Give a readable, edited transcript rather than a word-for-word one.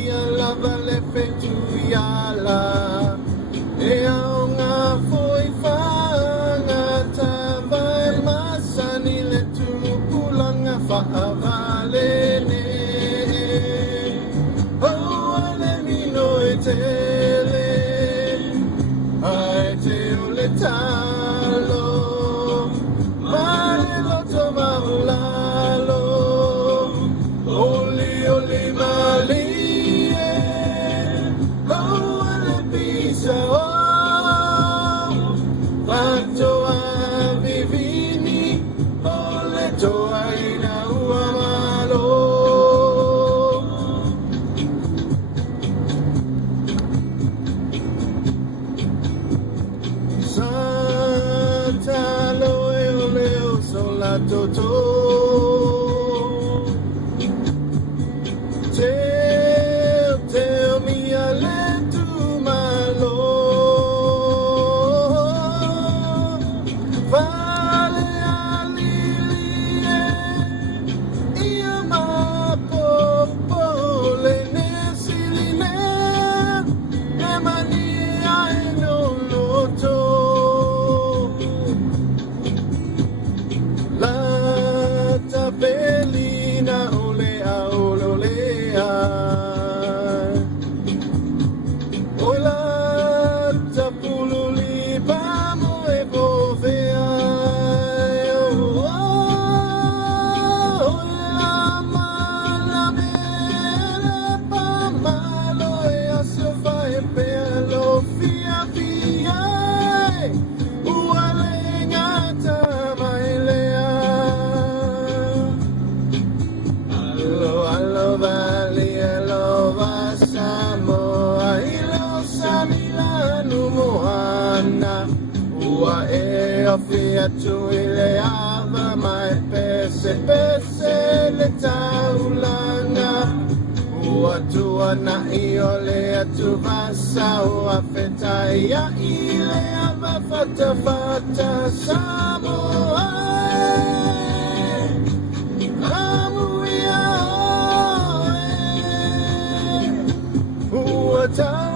ia lava le fetu iala e au ngā foi whanga tawai masani le tupulanga whaavalene ale mino e tele ai te o le talo male loto maulalo oli mali ale pisa Pato a vivini ole toa ina ua malo Santa loe oleo sola toto Tell me a little malo Falealili Uma popole ne siline e mania e non loto La tabellina olea ololea Ola tapululi pamo e bovea Ua e awhia tui le awa mai pese le taulanga Ua tua na I o le atu vasa Ua whetai a I le awa fata Samoa Amuia oe Ua tau